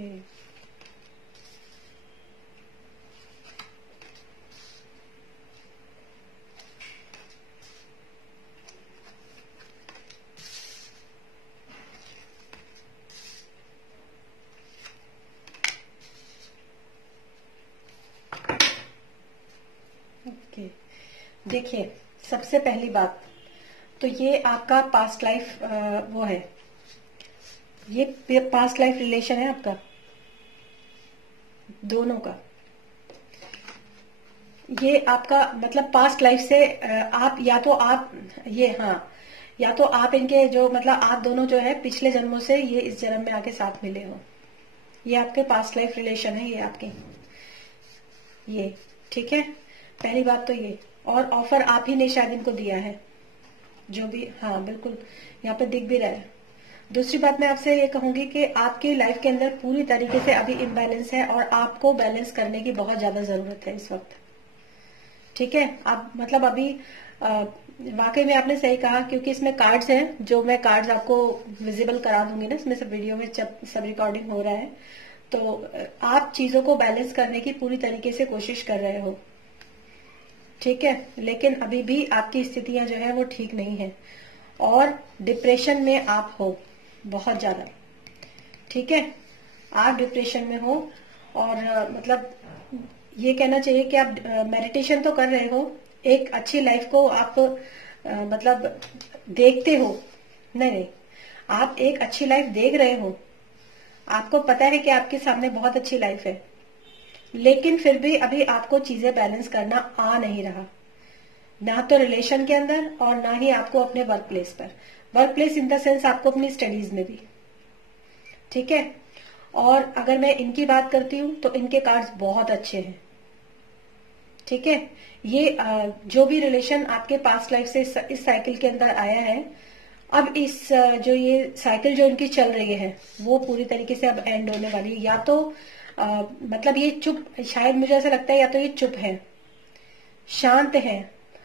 Okay, okay. देखिए, सबसे पहली बात तो ये आपका पास्ट लाइफ वो है, ये पास्ट लाइफ रिलेशन है आपका दोनों का। ये आपका मतलब पास्ट लाइफ से आप या तो आप ये, हाँ, या तो आप इनके जो मतलब आप दोनों जो है पिछले जन्मों से ये इस जन्म में आके साथ मिले हो। ये आपके पास्ट लाइफ रिलेशन है, ये आपके ये, ठीक है। पहली बात तो ये, और ऑफर आप ही ने शायद इनको दिया है, जो भी, हाँ बिल्कुल, यहाँ पे दिख भी रहा है। दूसरी बात मैं आपसे ये कहूंगी कि आपकी लाइफ के अंदर पूरी तरीके से अभी इम्बैलेंस है और आपको बैलेंस करने की बहुत ज्यादा जरूरत है इस वक्त, ठीक है। आप मतलब अभी वाकई में आपने सही कहा, क्योंकि इसमें कार्ड्स हैं, जो मैं कार्ड्स आपको विजिबल करा दूंगी ना, इसमें सब वीडियो में जब सब रिकॉर्डिंग हो रहा है, तो आप चीजों को बैलेंस करने की पूरी तरीके से कोशिश कर रहे हो, ठीक है। लेकिन अभी भी आपकी स्थितियां जो है वो ठीक नहीं है और डिप्रेशन में आप हो बहुत ज्यादा, ठीक है। आप डिप्रेशन में हो और मतलब ये कहना चाहिए कि आप मेडिटेशन तो कर रहे हो, एक अच्छी लाइफ को आप मतलब देखते हो, नहीं नहीं, आप एक अच्छी लाइफ देख रहे हो, आपको पता है कि आपके सामने बहुत अच्छी लाइफ है, लेकिन फिर भी अभी आपको चीजें बैलेंस करना आ नहीं रहा, ना तो रिलेशन के अंदर और ना ही आपको अपने वर्क प्लेस पर, work place in the sense आपको अपनी स्टडीज में भी, ठीक है। और अगर मैं इनकी बात करती हूँ तो इनके कार्ड्स बहुत अच्छे हैं, ठीक है। ये जो भी रिलेशन आपके पास्ट लाइफ से इस साइकिल के अंदर आया है, अब इस जो ये साइकिल जो इनकी चल रही है वो पूरी तरीके से अब एंड होने वाली है। या तो मतलब ये चुप, शायद मुझे ऐसा लगता है, या तो ये चुप है, शांत है,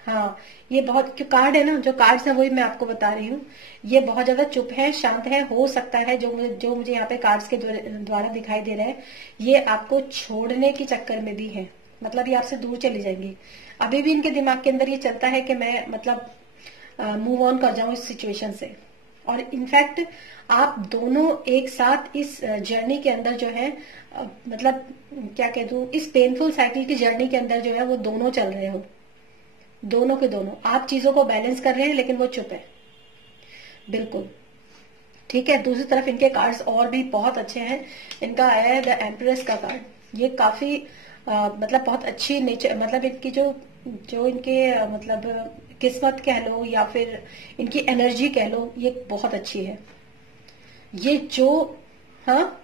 हाँ, ये बहुत, जो कार्ड है ना, जो कार्ड्स है वही मैं आपको बता रही हूँ, ये बहुत ज्यादा चुप है, शांत है। हो सकता है जो मुझे यहाँ पे कार्ड्स के द्वारा दिखाई दे रहा है, ये आपको छोड़ने के चक्कर में भी है, मतलब ये आपसे दूर चली जाएंगी। अभी भी इनके दिमाग के अंदर ये चलता है कि मैं मतलब मूव ऑन कर जाऊं इस सिचुएशन से, और इनफैक्ट आप दोनों एक साथ इस जर्नी के अंदर जो है मतलब क्या कह दूं, इस पेनफुल साइकिल की जर्नी के अंदर जो है वो दोनों चल रहे हो, दोनों के दोनों आप चीजों को बैलेंस कर रहे हैं, लेकिन वो चुप है, बिल्कुल, ठीक है। दूसरी तरफ इनके कार्ड्स और भी बहुत अच्छे हैं। इनका आया है द एम्प्रेस का कार्ड, ये काफी मतलब बहुत अच्छी नेचर, मतलब इनकी जो जो इनके मतलब किस्मत कह लो या फिर इनकी एनर्जी कह लो, ये बहुत अच्छी है। ये जो, हाँ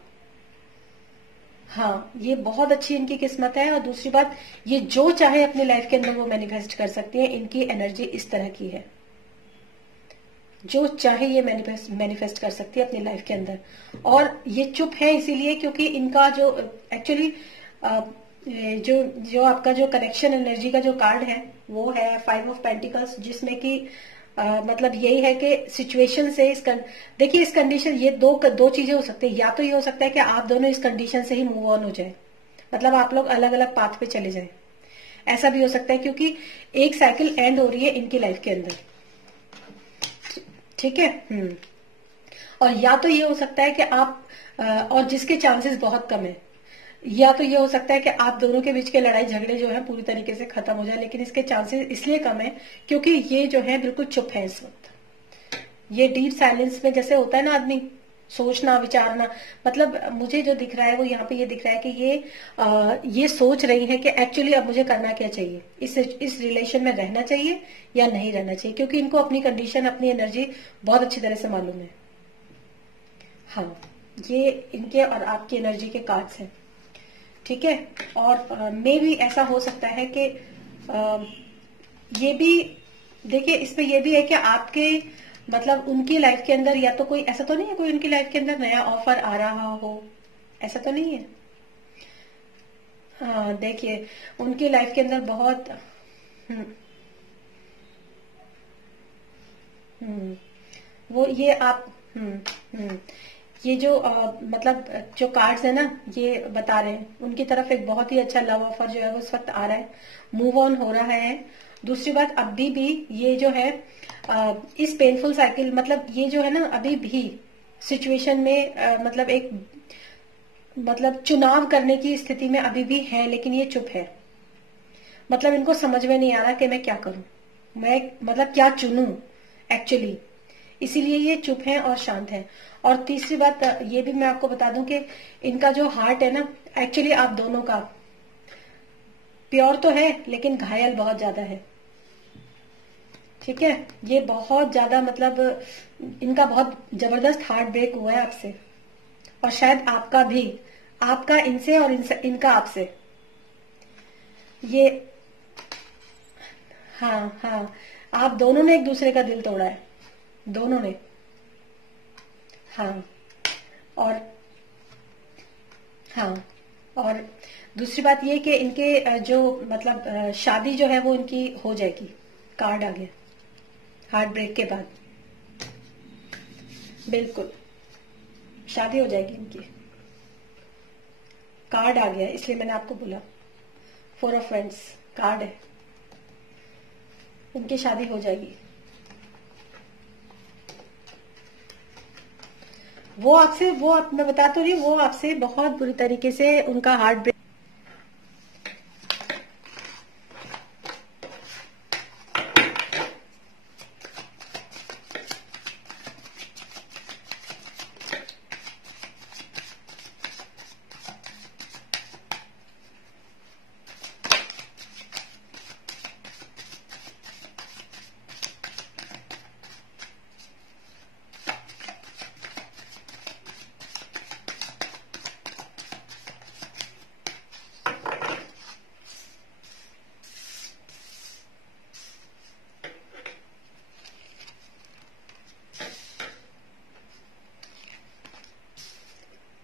हाँ, ये बहुत अच्छी इनकी किस्मत है। और दूसरी बात, ये जो चाहे अपनी लाइफ के अंदर वो मैनिफेस्ट कर सकती है, इनकी एनर्जी इस तरह की है, जो चाहे ये मैनिफेस्ट कर सकती है अपनी लाइफ के अंदर। और ये चुप है इसीलिए क्योंकि इनका जो एक्चुअली जो जो आपका जो कनेक्शन एनर्जी का जो कार्ड है वो है 5 ऑफ पेंटिकल्स, जिसमें कि मतलब यही है कि सिचुएशन से देखिए इस कंडीशन, ये दो चीजें हो सकती है, या तो ये हो सकता है कि आप दोनों इस कंडीशन से ही मूव ऑन हो जाए, मतलब आप लोग अलग अलग पाथ पे चले जाए, ऐसा भी हो सकता है, क्योंकि एक साइकिल एंड हो रही है इनकी लाइफ के अंदर, ठीक है। और या तो ये हो सकता है कि आप और जिसके चांसेस बहुत कम है, या तो ये हो सकता है कि आप दोनों के बीच के लड़ाई झगड़े जो है पूरी तरीके से खत्म हो जाए, लेकिन इसके चांसेस इसलिए कम है क्योंकि ये जो है बिल्कुल चुप है इस वक्त। ये डीप साइलेंस में जैसे होता है ना आदमी, सोचना विचारना, मतलब मुझे जो दिख रहा है वो यहाँ पे ये दिख रहा है कि ये सोच रही है कि एक्चुअली अब मुझे करना क्या चाहिए, इस रिलेशन में रहना चाहिए या नहीं रहना चाहिए, क्योंकि इनको अपनी कंडीशन, अपनी एनर्जी बहुत अच्छी तरह से मालूम है। हाँ, ये इनके और आपकी एनर्जी के कार्ड्स हैं, ठीक है। और मे भी ऐसा हो सकता है कि ये भी, देखिए इसमें ये भी है कि आपके मतलब उनकी लाइफ के अंदर, या तो कोई ऐसा तो नहीं है कोई उनकी लाइफ के अंदर नया ऑफर आ रहा हो, ऐसा तो नहीं है। हाँ देखिए, उनकी लाइफ के अंदर बहुत हम्म हम्म वो ये आप हम्म ये जो मतलब जो कार्ड्स है ना, ये बता रहे हैं उनकी तरफ एक बहुत ही अच्छा लव ऑफर जो है वो इस वक्त आ रहा है, मूव ऑन हो रहा है। दूसरी बात, अभी भी ये जो है इस पेनफुल साइकिल, मतलब ये जो है ना अभी भी सिचुएशन में मतलब एक मतलब चुनाव करने की स्थिति में अभी भी है, लेकिन ये चुप है। मतलब इनको समझ में नहीं आ रहा कि मैं क्या करूं, मैं मतलब क्या चुनूं एक्चुअली, इसीलिए ये चुप है और शांत है। और तीसरी बात ये भी मैं आपको बता दूं कि इनका जो हार्ट है ना, एक्चुअली आप दोनों का प्योर तो है लेकिन घायल बहुत ज्यादा है। ठीक है, ये बहुत ज्यादा मतलब इनका बहुत जबरदस्त हार्ट ब्रेक हुआ है आपसे, और शायद आपका भी, आपका इनसे और इनका आपसे। ये हाँ हाँ, आप दोनों ने एक दूसरे का दिल तोड़ा है, दोनों ने। हाँ, और हाँ, और दूसरी बात ये कि इनके जो मतलब शादी जो है वो इनकी हो जाएगी। कार्ड आ गया हार्ट ब्रेक के बाद, बिल्कुल शादी हो जाएगी इनकी। कार्ड आ गया इसलिए मैंने आपको बोला, 4 ऑफ Wands कार्ड है, इनकी शादी हो जाएगी। वो आपसे, वो आप, मैं बता तो रही हूँ, वो आपसे बहुत बुरी तरीके से उनका हार्ट ब्रेक।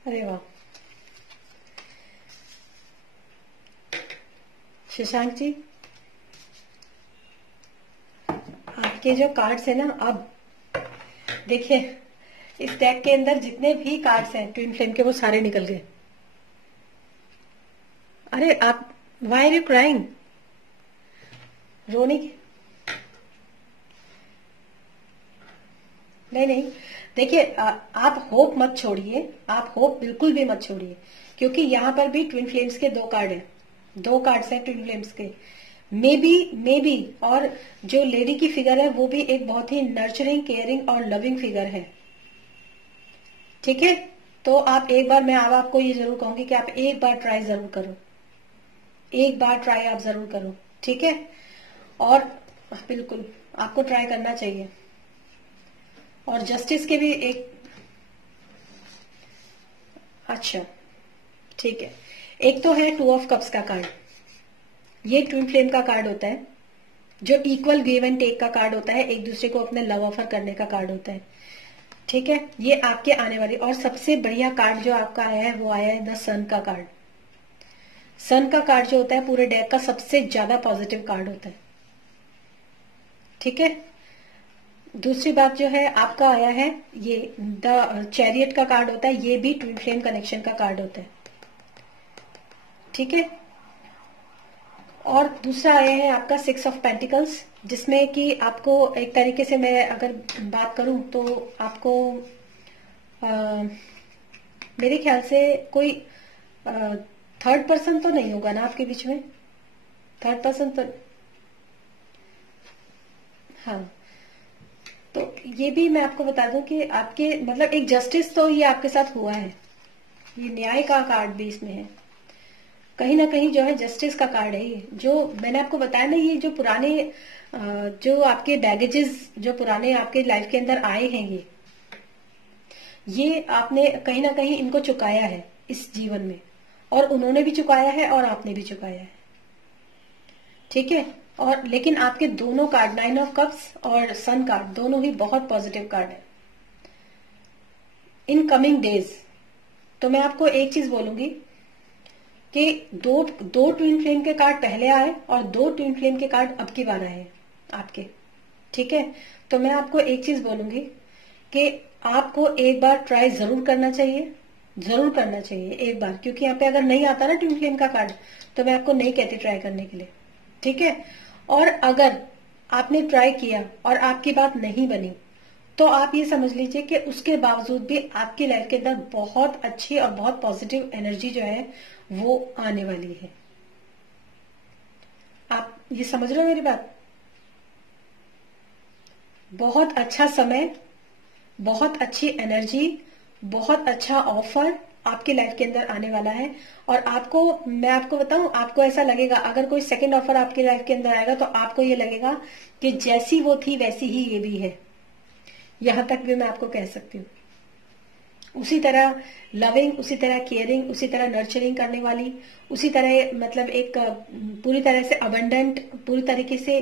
अरे वाह शशांक जी, आपके जो कार्ड्स है ना, अब देखिए इस डेक के अंदर जितने भी कार्ड्स हैं ट्विन फ्लेम के, वो सारे निकल गए। अरे आप, वाई आर यू क्राइंग? रोने की नहीं नहीं, देखिए आप होप मत छोड़िए, आप होप बिल्कुल भी मत छोड़िए, क्योंकि यहाँ पर भी ट्विन फ्लेम्स के 2 कार्ड हैं, 2 कार्ड्स हैं ट्विन फ्लेम्स के। मे बी, और जो लेडी की फिगर है वो भी एक बहुत ही नर्चरिंग, केयरिंग और लविंग फिगर है। ठीक है, तो आप एक बार, मैं अब आपको ये जरूर कहूंगी कि आप एक बार ट्राई जरूर करो, एक बार ट्राई आप जरूर करो। ठीक है, और बिल्कुल आपको ट्राई करना चाहिए। और जस्टिस के भी एक, अच्छा ठीक है, एक तो है 2 ऑफ कप्स का कार्ड, ये ट्विन फ्लेम का कार्ड होता है, जो इक्वल गिव एंड टेक का कार्ड होता है, एक दूसरे को अपने लव ऑफर करने का कार्ड होता है। ठीक है, ये आपके आने वाली, और सबसे बढ़िया कार्ड जो आपका आया है वो आया है द सन का कार्ड। सन का कार्ड जो होता है पूरे डेक का सबसे ज्यादा पॉजिटिव कार्ड होता है। ठीक है, दूसरी बात जो है आपका आया है ये द चैरियट का कार्ड होता है, ये भी ट्विन फ्लेम कनेक्शन का कार्ड होता है। ठीक है, और दूसरा आया है आपका 6 ऑफ पेंटिकल्स, जिसमें कि आपको एक तरीके से मैं अगर बात करूं तो आपको मेरे ख्याल से कोई थर्ड पर्सन तो नहीं होगा ना आपके बीच में, थर्ड पर्सन तो, हाँ, तो ये भी मैं आपको बता दूं कि आपके मतलब एक जस्टिस तो ये आपके साथ हुआ है, ये न्याय का कार्ड भी इसमें है, कहीं ना कहीं जो है जस्टिस का कार्ड है ये। जो मैंने आपको बताया ना, ये जो पुराने जो आपके बैगेजेस जो पुराने आपके लाइफ के अंदर आए हैं, ये आपने कहीं ना कहीं इनको चुकाया है इस जीवन में, और उन्होंने भी चुकाया है और आपने भी चुकाया है। ठीक है, और लेकिन आपके दोनों कार्ड 9 ऑफ कप्स और सन कार्ड दोनों ही बहुत पॉजिटिव कार्ड है इन कमिंग डेज। तो मैं आपको एक चीज बोलूंगी कि दो ट्विन फ्लेम के कार्ड पहले आए और 2 ट्विन फ्लेम के कार्ड अब की बार आए आपके। ठीक है, तो मैं आपको एक चीज बोलूंगी कि आपको एक बार ट्राई जरूर करना चाहिए, जरूर करना चाहिए एक बार, क्योंकि यहाँ पे अगर नहीं आता ना ट्विन फ्लेम का कार्ड तो मैं आपको नहीं कहती ट्राई करने के लिए, ठीक है। और अगर आपने ट्राई किया और आपकी बात नहीं बनी तो आप ये समझ लीजिए कि उसके बावजूद भी आपकी लाइफ के अंदर बहुत अच्छी और बहुत पॉजिटिव एनर्जी जो है वो आने वाली है। आप ये समझ रहे हो मेरी बात? बहुत अच्छा समय, बहुत अच्छी एनर्जी, बहुत अच्छा ऑफर आपकी लाइफ के अंदर आने वाला है। और आपको, मैं आपको बताऊं, आपको ऐसा लगेगा अगर कोई सेकंड ऑफर आपकी लाइफ के अंदर आएगा तो आपको ये लगेगा कि जैसी वो थी वैसी ही ये भी है। यहां तक भी मैं आपको कह सकती हूँ। उसी तरह लविंग, उसी तरह केयरिंग, उसी तरह नर्चरिंग करने वाली, उसी तरह मतलब एक पूरी तरह से अबंडेंट, पूरी तरीके से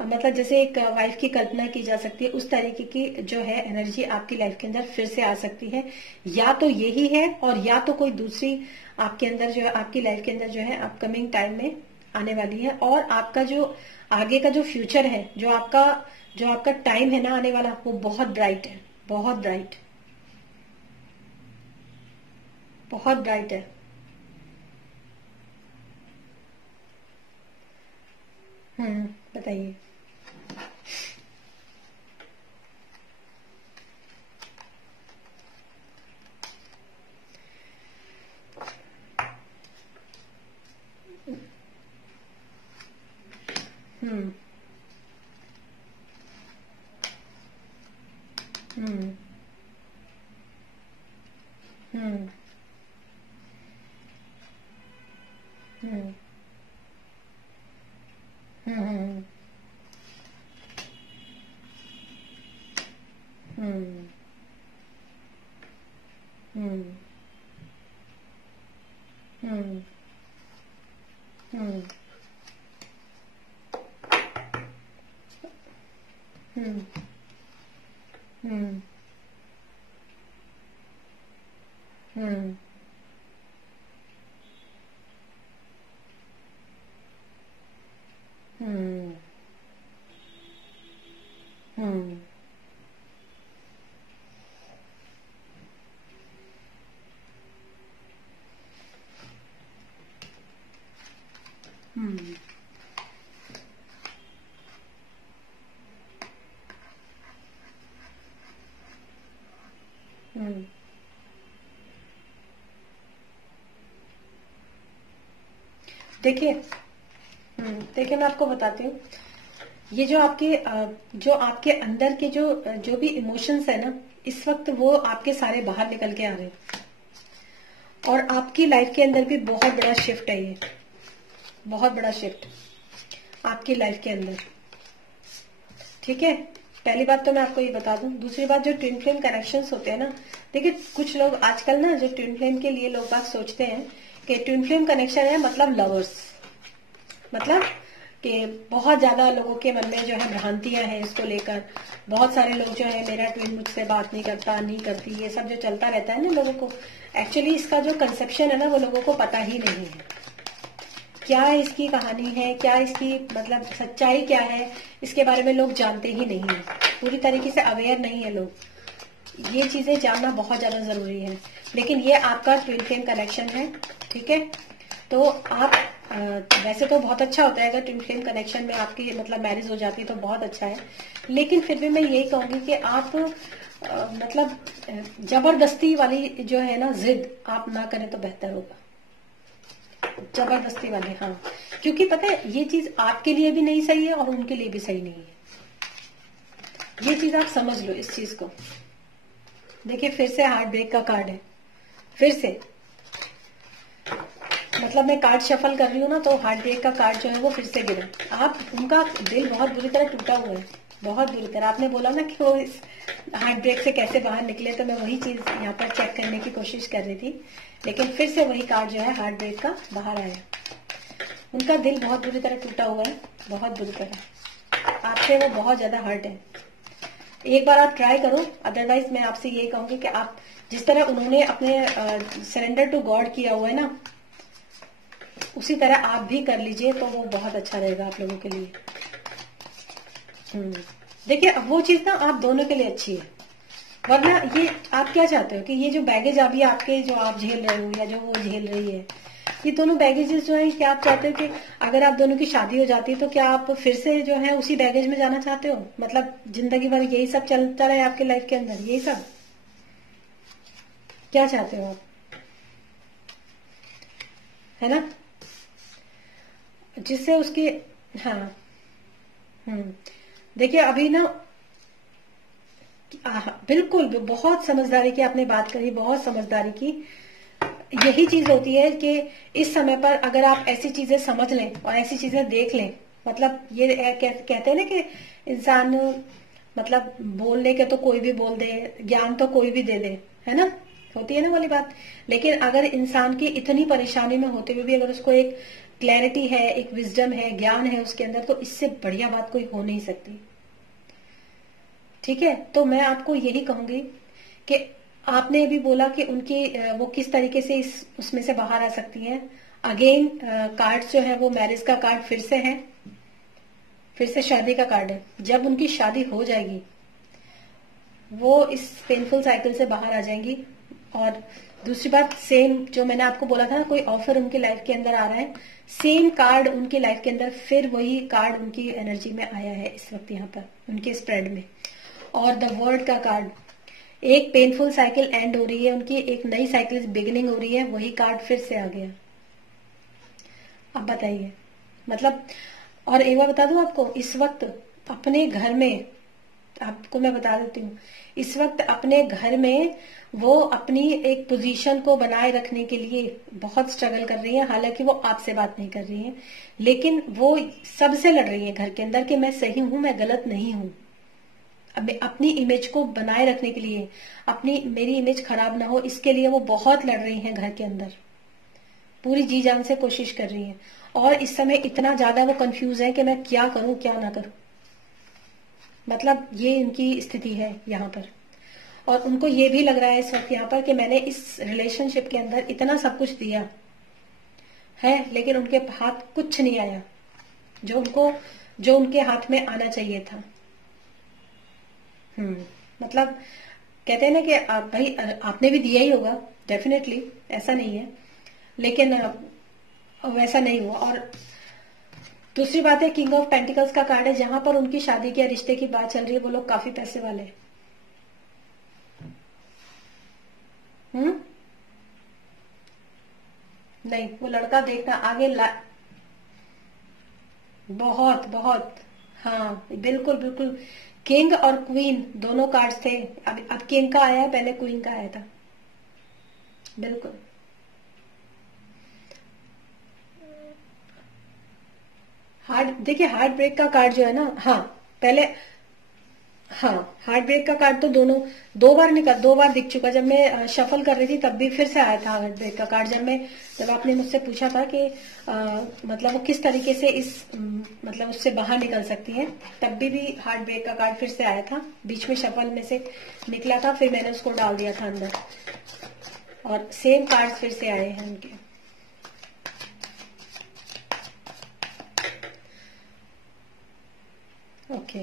मतलब जैसे एक वाइफ की कल्पना की जा सकती है उस तरीके की जो है एनर्जी आपकी लाइफ के अंदर फिर से आ सकती है। या तो यही है और या तो कोई दूसरी आपके अंदर जो है, आपकी लाइफ के अंदर जो है अपकमिंग टाइम में आने वाली है। और आपका जो आगे का जो फ्यूचर है, जो आपका टाइम है ना आने वाला, वो बहुत ब्राइट है, बहुत ब्राइट, बहुत ब्राइट है। बताइए। हम्म हम्म हम्म हम्म हम्म हम्म हम्म हम्म हम्म हम्म हम्म हम्म हम्म हम्म हम्म हम्म देखिए, देखिए मैं आपको बताती हूँ। ये जो आपके अंदर के जो भी इमोशंस है ना, इस वक्त वो आपके सारे बाहर निकल के आ रहे हैं। और आपकी लाइफ के अंदर भी बहुत बड़ा शिफ्ट है ये, बहुत बड़ा शिफ्ट आपकी लाइफ के अंदर, ठीक है। पहली बात तो मैं आपको ये बता दूं। दूसरी बात, जो ट्विन फ्लेम कनेक्शंस होते हैं ना, देखिए कुछ लोग आजकल ना जो ट्विन फ्लेम के लिए लोग बात सोचते हैं कि ट्विन फ्लेम कनेक्शन है मतलब लवर्स, मतलब कि बहुत ज्यादा लोगों के मन में जो है भ्रांतियां हैं इसको लेकर। बहुत सारे लोग जो है मेरा ट्विन मुझसे बात नहीं करता, नहीं करती, ये सब जो चलता रहता है ना लोगों को, एक्चुअली इसका जो कंसेप्शन है ना वो लोगों को पता ही नहीं है। क्या इसकी कहानी है, क्या इसकी मतलब सच्चाई क्या है, इसके बारे में लोग जानते ही नहीं है, पूरी तरीके से अवेयर नहीं है लोग। ये चीजें जानना बहुत ज्यादा जरूरी है। लेकिन ये आपका ट्विन फ्लेम कनेक्शन है, ठीक है। तो आप वैसे तो बहुत अच्छा होता है अगर ट्विन फ्लेम कनेक्शन में आपकी मतलब मैरिज हो जाती है तो बहुत अच्छा है। लेकिन फिर भी मैं यही कहूंगी कि आप मतलब जबरदस्ती वाली जो है ना जिद आप ना करें तो बेहतर होगा। जबरदस्ती वाले, हाँ, क्योंकि पता है ये चीज आपके लिए भी नहीं सही है और उनके लिए भी सही नहीं है। ये चीज आप समझ लो इस चीज को। देखिए फिर से हार्ट ब्रेक का कार्ड है, फिर से मतलब मैं कार्ड शफल कर रही हूँ ना तो हार्ट ब्रेक का कार्ड जो है वो फिर से गिरा। आप, उनका दिल बहुत बुरी तरह टूटा हुआ है, बहुत बुरी तरह। आपने बोला ना कि वो इस हार्ट ब्रेक से कैसे बाहर निकले, तो मैं वही चीज यहाँ पर चेक करने की कोशिश कर रही थी। लेकिन फिर से वही कार्ड जो है हार्ट ब्रेक का बाहर आया। उनका दिल बहुत बुरी तरह टूटा हुआ है, बहुत बुरी तरह। आपसे वो बहुत ज्यादा हर्ट है। एक बार आप ट्राई करो, अदरवाइज मैं आपसे यही कहूंगी कि आप जिस तरह उन्होंने अपने सरेंडर टू गॉड किया हुआ है ना, उसी तरह आप भी कर लीजिए तो वो बहुत अच्छा रहेगा आप लोगों के लिए। देखिए वो चीज ना आप दोनों के लिए अच्छी है। वरना ये आप क्या चाहते हो कि ये जो बैगेज अभी आपके जो आप झेल रहे हो या जो वो झेल रही है, ये दोनों बैगेजेस जो है, क्या आप चाहते हो कि अगर आप दोनों की शादी हो जाती है तो क्या आप फिर से जो है उसी बैगेज में जाना चाहते हो? मतलब जिंदगी भर यही सब चलता रहे आपके लाइफ के अंदर, यही सब क्या चाहते हो आप, है ना? जिससे उसकी, हाँ, देखिए अभी ना, बिल्कुल बहुत समझदारी की आपने बात करी, बहुत समझदारी की। यही चीज होती है कि इस समय पर अगर आप ऐसी चीजें समझ लें और ऐसी चीजें देख लें, मतलब ये कहते हैं ना कि इंसान, मतलब बोलने के तो कोई भी बोल दे, ज्ञान तो कोई भी दे दे, है ना, होती है ना वाली बात। लेकिन अगर इंसान की इतनी परेशानी में होते हुए भी अगर उसको एक क्लैरिटी है, एक विजडम है, ज्ञान है उसके अंदर, तो इससे बढ़िया बात कोई हो नहीं सकती। ठीक है, तो मैं आपको यही कहूंगी कि आपने अभी बोला कि उनकी वो किस तरीके से इस उसमें से बाहर आ सकती हैं। अगेन कार्ड्स जो है वो मैरिज का कार्ड फिर से है, फिर से शादी का कार्ड है। जब उनकी शादी हो जाएगी वो इस पेनफुल साइकिल से बाहर आ जाएंगी। और दूसरी बात, सेम जो मैंने आपको बोला था, कोई ऑफर उनके लाइफ के अंदर आ रहा है, सेम कार्ड उनके लाइफ के अंदर फिर वही कार्ड उनकी एनर्जी में आया है इस वक्त यहाँ पर उनके स्प्रेड में। और द वर्ड का कार्ड, एक पेनफुल साइकिल एंड हो रही है उनकी, एक नई साइकिल बिगिनिंग हो रही है, वही कार्ड फिर से आ गया। अब बताइए, मतलब, और एक बार बता दूं आपको, इस वक्त अपने घर में, आपको मैं बता देती हूँ, इस वक्त अपने घर में वो अपनी एक पोजीशन को बनाए रखने के लिए बहुत स्ट्रगल कर रही है। हालांकि वो आपसे बात नहीं कर रही है, लेकिन वो सबसे लड़ रही है घर के अंदर कि मैं सही हूं, मैं गलत नहीं हूं। अपनी इमेज को बनाए रखने के लिए, अपनी मेरी इमेज खराब ना हो, इसके लिए वो बहुत लड़ रही हैं घर के अंदर, पूरी जी जान से कोशिश कर रही हैं। और इस समय इतना ज्यादा वो कंफ्यूज है कि मैं क्या करूं क्या ना करूं। मतलब ये इनकी स्थिति है यहाँ पर। और उनको ये भी लग रहा है इस वक्त यहाँ पर कि मैंने इस रिलेशनशिप के अंदर इतना सब कुछ दिया है, लेकिन उनके हाथ कुछ नहीं आया जो उनके हाथ में आना चाहिए था। मतलब कहते हैं ना कि भाई आपने भी दिया ही होगा, डेफिनेटली, ऐसा नहीं है, लेकिन वैसा नहीं हुआ। और दूसरी बात है, किंग ऑफ पेंटिकल्स का कार्ड है, जहां पर उनकी शादी के रिश्ते की बात चल रही है, वो लोग काफी पैसे वाले हैं। नहीं, वो लड़का देखना आगे बहुत बहुत, हाँ बिल्कुल बिल्कुल। किंग और क्वीन दोनों कार्ड्स थे, अब किंग का आया है, पहले क्वीन का आया था। बिल्कुल, देखिए हार्ट ब्रेक का कार्ड जो है ना, हाँ पहले, हाँ हार्ट ब्रेक का कार्ड तो दो बार दिख चुका। जब मैं शफल कर रही थी तब भी फिर से आया था हार्ट ब्रेक का कार्ड। जब आपने मुझसे पूछा था कि मतलब वो किस तरीके से मतलब उससे बाहर निकल सकती है, तब भी हार्ट ब्रेक का कार्ड फिर से आया था, बीच में शफल में से निकला था, फिर मैंने उसको डाल दिया था अंदर, और सेम कार्ड फिर से आए हैं उनके। ओके,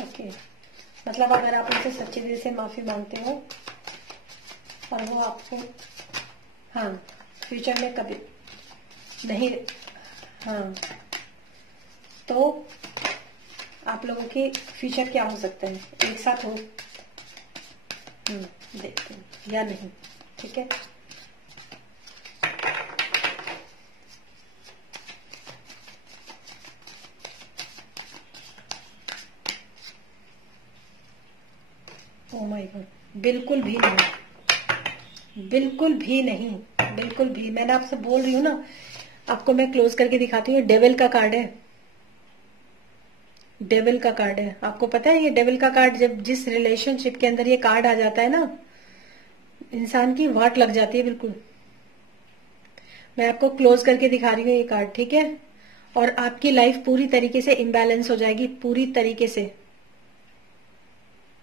ओके, मतलब अगर आप उनसे सच्चे दिल से माफी मांगते हो और वो आपको, हाँ, फ्यूचर में कभी नहीं, हाँ, तो आप लोगों के फ्यूचर क्या हो सकता है, एक साथ हो, देखते हैं या नहीं। ठीक है, ओ माय गॉड, बिल्कुल भी नहीं, बिल्कुल भी नहीं, बिल्कुल भी। मैंने आपसे बोल रही हूँ ना, आपको मैं क्लोज करके दिखाती हूँ। डेविल का कार्ड है, डेविल का कार्ड है। आपको पता है ये डेविल का कार्ड, जब जिस रिलेशनशिप के अंदर ये कार्ड आ जाता है ना, इंसान की वाट लग जाती है बिल्कुल। मैं आपको क्लोज करके दिखा रही हूँ ये कार्ड, ठीक है, और आपकी लाइफ पूरी तरीके से इम्बैलेंस हो जाएगी, पूरी तरीके से।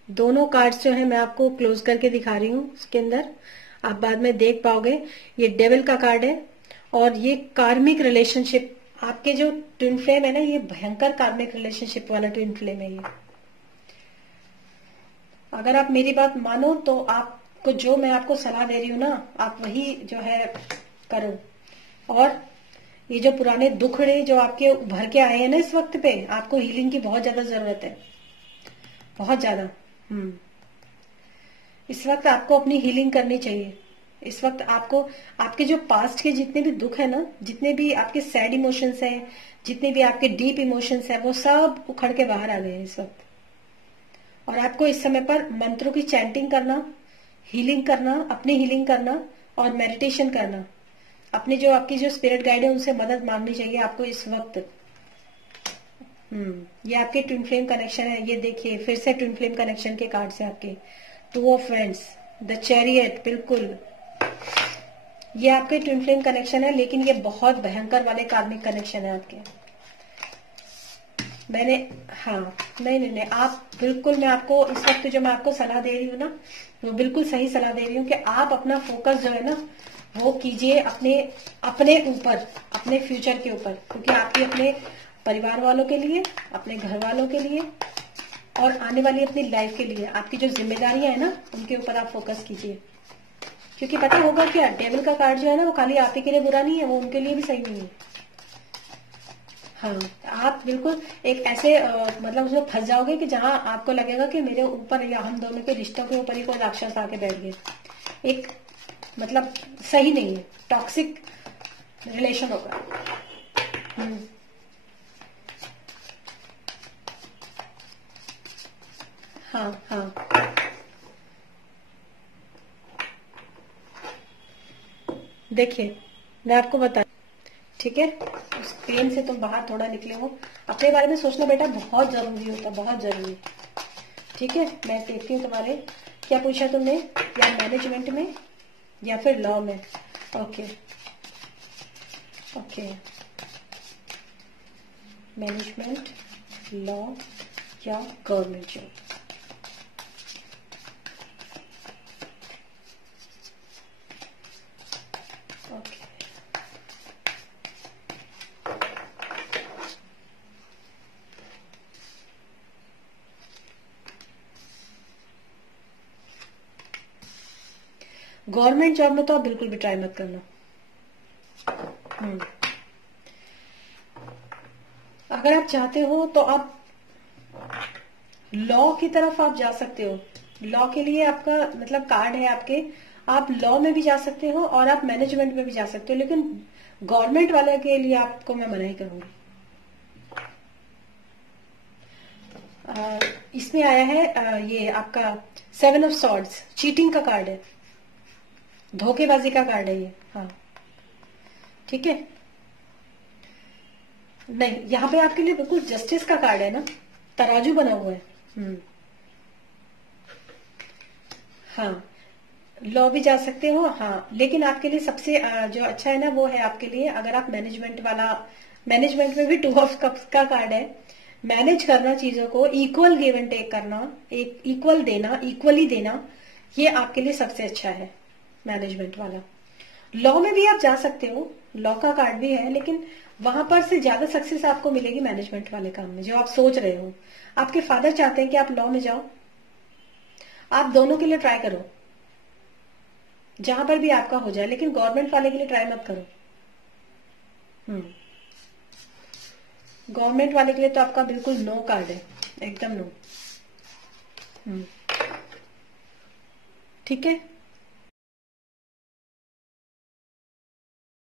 दोनों कार्ड्स जो है मैं आपको क्लोज करके दिखा रही हूँ, उसके अंदर आप बाद में देख पाओगे। ये डेविल का कार्ड है और ये कार्मिक रिलेशनशिप आपके जो ट्विन फ्लेम है ना, ये भयंकर कार्मिक रिलेशनशिप वाला ट्विन फ्लेम है ये। अगर आप मेरी बात मानो तो आपको जो मैं आपको सलाह दे रही हूँ ना, आप वही जो है करो। और ये जो पुराने दुखड़े जो आपके उभर के आए हैं ना इस वक्त पे, आपको हीलिंग की बहुत ज्यादा जरूरत है, बहुत ज्यादा। इस वक्त आपको अपनी हीलिंग करनी चाहिए। इस वक्त आपको आपके जो पास्ट के जितने भी दुख है ना, जितने भी आपके सैड इमोशंस हैं, जितने भी आपके डीप इमोशंस हैं, वो सब उखड़ के बाहर आ गए हैं इस वक्त। और आपको इस समय पर मंत्रों की चैंटिंग करना, हीलिंग करना, अपनी हीलिंग करना और मेडिटेशन करना, अपनी जो आपकी जो स्पिरिट गाइड है उनसे मदद मांगनी चाहिए आपको इस वक्त। ये आपके ट्विन फ्लेम कनेक्शन है। ये देखिए फिर से ट्विन फ्लेम कनेक्शन के कार्ड्स हैं आपके। Two of friends, the chariot, बिल्कुल ये आपके ट्विन फ्लेम कनेक्शन है, लेकिन ये बहुत भयंकर वाले कार्मिक कनेक्शन है आपके। मैंने हाँ, नहीं, आप बिल्कुल, मैं आपको इस वक्त जो मैं आपको सलाह दे रही हूँ ना, वो बिल्कुल सही सलाह दे रही हूँ कि आप अपना फोकस जो है ना वो कीजिए अपने ऊपर, अपने फ्यूचर के ऊपर, क्योंकि आपकी अपने परिवार वालों के लिए, अपने घर वालों के लिए और आने वाली अपनी लाइफ के लिए आपकी जो जिम्मेदारियां है ना उनके ऊपर आप फोकस कीजिए। क्योंकि पता होगा क्या, डेविल का कार्ड जो है ना वो खाली आप ही के लिए बुरा नहीं है, वो उनके लिए भी सही नहीं है। हाँ, आप बिल्कुल एक ऐसे मतलब उसमें फंस जाओगे कि जहां आपको लगेगा कि मेरे ऊपर या हम दोनों के रिश्तों के ऊपर ही कोई राक्षस आके बैठ गए। एक मतलब सही नहीं है, टॉक्सिक रिलेशन होगा। हाँ, देखिए मैं आपको बता, ठीक है, उस पेन से तुम बाहर थोड़ा निकले हो। अपने बारे में सोचना बेटा बहुत जरूरी होता, बहुत जरूरी। ठीक है, मैं देखती हूँ तुम्हारे क्या पूछा तुमने, या मैनेजमेंट में या फिर लॉ में। ओके, मैनेजमेंट, लॉ या गवर्नमेंट जॉब। गवर्नमेंट जॉब में तो आप बिल्कुल भी ट्राई मत करना। अगर आप चाहते हो तो आप लॉ की तरफ आप जा सकते हो। लॉ के लिए आपका मतलब कार्ड है आपके, आप लॉ में भी जा सकते हो और आप मैनेजमेंट में भी जा सकते हो, लेकिन गवर्नमेंट वाले के लिए आपको मैं मना ही करूंगी। इसमें आया है ये आपका 7 ऑफ सॉर्ड्स, चीटिंग का कार्ड है, धोखेबाजी का कार्ड है ये। हाँ, ठीक है, नहीं यहाँ पे आपके लिए बिल्कुल जस्टिस का कार्ड है ना, तराजू बना हुआ है। हाँ, लॉ भी जा सकते हो। हाँ, लेकिन आपके लिए सबसे जो अच्छा है ना वो है आपके लिए, अगर आप मैनेजमेंट वाला, मैनेजमेंट में भी 2 ऑफ कप्स का कार्ड है। मैनेज करना, चीजों को इक्वल गिव एंड टेक करना, एक इक्वल देना, इक्वली देना, ये आपके लिए सबसे अच्छा है मैनेजमेंट वाला। लॉ में भी आप जा सकते हो, लॉ का कार्ड भी है, लेकिन वहां पर से ज्यादा सक्सेस आपको मिलेगी मैनेजमेंट वाले काम में जो आप सोच रहे हो। आपके फादर चाहते हैं कि आप लॉ में जाओ, आप दोनों के लिए ट्राई करो, जहां पर भी आपका हो जाए, लेकिन गवर्नमेंट वाले के लिए ट्राई मत करो। गवर्नमेंट वाले के लिए तो आपका बिल्कुल नो कार्ड है, एकदम नो। ठीक है।